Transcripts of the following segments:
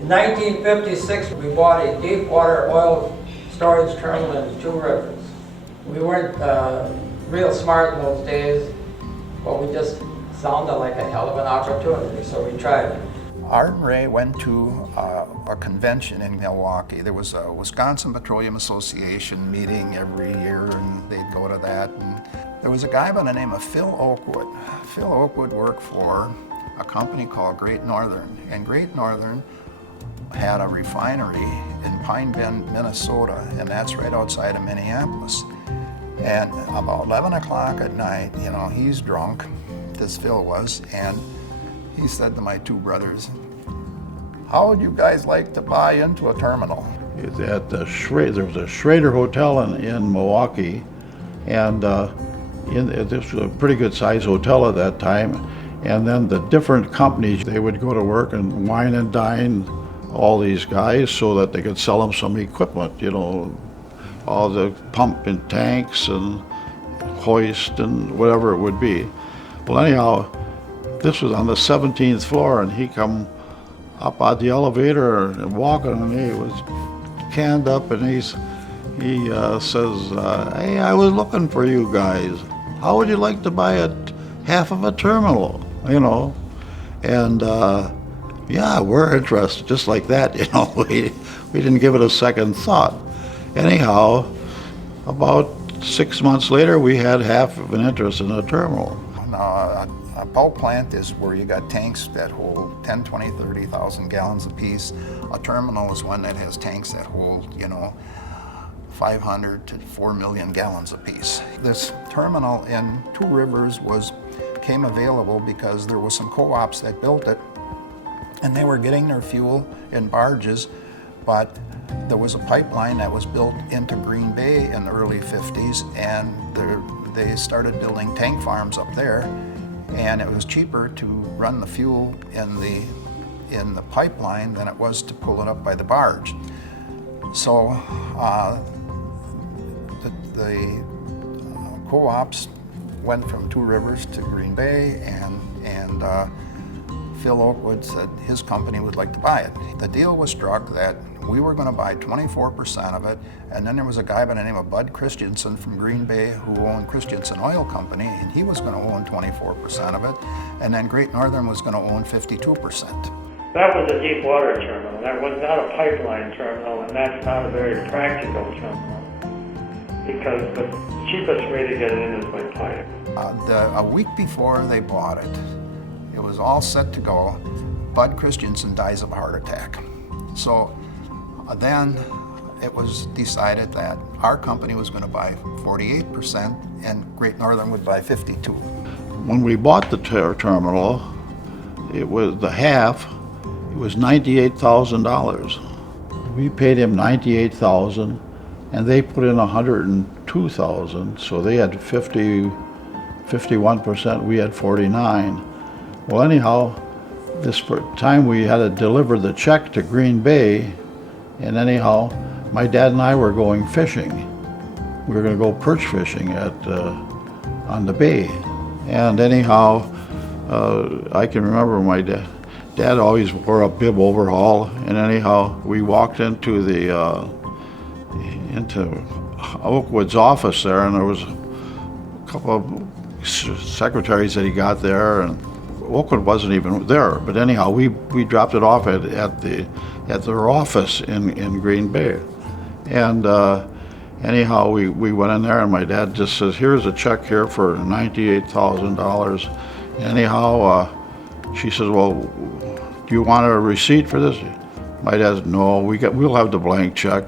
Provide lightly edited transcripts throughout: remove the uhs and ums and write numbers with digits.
In 1956, we bought a deep water oil storage terminal in Two Rivers. We weren't real smart in those days, but we just sounded like a hell of an opportunity, so we tried it. Art and Ray went to a convention in Milwaukee. There was a Wisconsin Petroleum Association meeting every year, and they'd go to that. And there was a guy by the name of Phil Oakwood. Phil Oakwood worked for a company called Great Northern, and Great Northern had a refinery in Pine Bend, Minnesota, and that's right outside of Minneapolis. And about 11 o'clock at night, you know, he's drunk, this Phil was, and he said to my two brothers, "How would you guys like to buy into a terminal?" It's at the there was a Schrader Hotel in Milwaukee, and this was a pretty good sized hotel at that time. And then the different companies, they would go to work and wine and dine all these guys so that they could sell them some equipment, you know, all the pump and tanks and hoist and whatever it would be. Well, anyhow, this was on the 17th floor, and he come up on the elevator and walking, and he was canned up, and he says, "Hey, I was looking for you guys. How would you like to buy half of a terminal?" You know, and yeah, we're interested, just like that. You know, we didn't give it a second thought. Anyhow, about 6 months later, we had half of an interest in a terminal. A bulk plant is where you got tanks that hold 10, 20, 30,000 gallons apiece. A terminal is one that has tanks that hold, you know, 500 to 4 million gallons apiece. This terminal in Two Rivers came available because there was some co-ops that built it, and they were getting their fuel in barges, but there was a pipeline that was built into Green Bay in the early 50s, and they started building tank farms up there, and it was cheaper to run the fuel in the pipeline than it was to pull it up by the barge. So the co-ops went from Two Rivers to Green Bay, and Phil Oakwood said his company would like to buy it. The deal was struck that we were going to buy 24% of it, and then there was a guy by the name of Bud Christensen from Green Bay who owned Christensen Oil Company, and he was going to own 24% of it, and then Great Northern was going to own 52%. That was a deep water terminal. That was not a pipeline terminal, and that's not a very practical terminal, because the cheapest way to get it in is by pipe. A week before they bought it, it was all set to go. Bud Christensen dies of a heart attack. So then it was decided that our company was going to buy 48% and Great Northern would buy 52%. When we bought the terminal, it was the half. It was $98,000. We paid him $98,000, and they put in $102,000. So they had 51%. We had 49%. Well, anyhow, this time we had to deliver the check to Green Bay, and anyhow, my dad and I were going fishing. We were going to go perch fishing on the bay, and anyhow, I can remember my dad always wore a bib overall, and anyhow, we walked into Oakwood's office there, and there was a couple of secretaries that he got there, and Oakwood wasn't even there, but anyhow, we dropped it off at their office in Green Bay, and anyhow, we went in there, and my dad just says, "Here's a check here for $98,000." Anyhow, she says, "Well, do you want a receipt for this?" My dad said, "No, we'll have the blank check."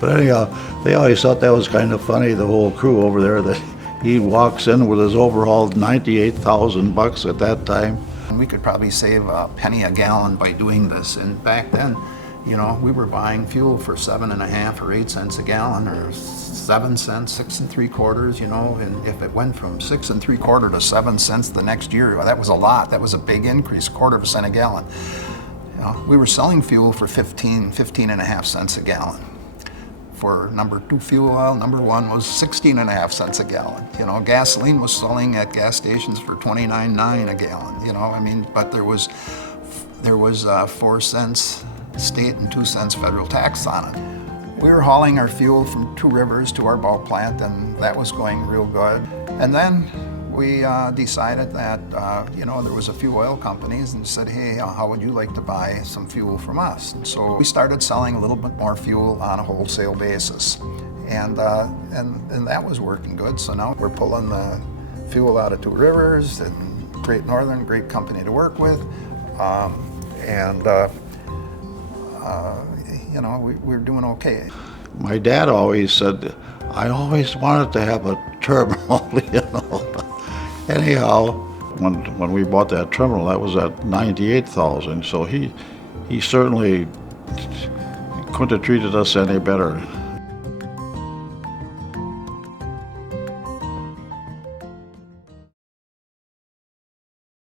But anyhow, they always thought that was kind of funny, the whole crew over there, that he walks in with his overall $98,000 at that time. And we could probably save a penny a gallon by doing this. And back then, you know, we were buying fuel for 7.5 or 8 cents a gallon, or 7 cents, 6 3/4, you know, and if it went from 6 3/4 to 7 cents the next year, well, that was a lot. That was a big increase, 1/4 cent a gallon. You know, we were selling fuel for 15.5 cents a gallon. for number 2 fuel oil. Number 1 was 16.5 cents a gallon. You know, gasoline was selling at gas stations for 29.9 a gallon. You know, I mean, but there was 4 cents state and 2 cents federal tax on it. We were hauling our fuel from Two Rivers to our bulk plant, and that was going real good. And then we decided that, you know, there was a few oil companies and said, hey, how would you like to buy some fuel from us? And so we started selling a little bit more fuel on a wholesale basis. And that was working good. So now we're pulling the fuel out of Two Rivers, and Great Northern, great company to work with. You know, we're doing okay. My dad always said, I always wanted to have a terminal, you know. Anyhow, when we bought that terminal, that was at 98,000. So he certainly couldn't have treated us any better.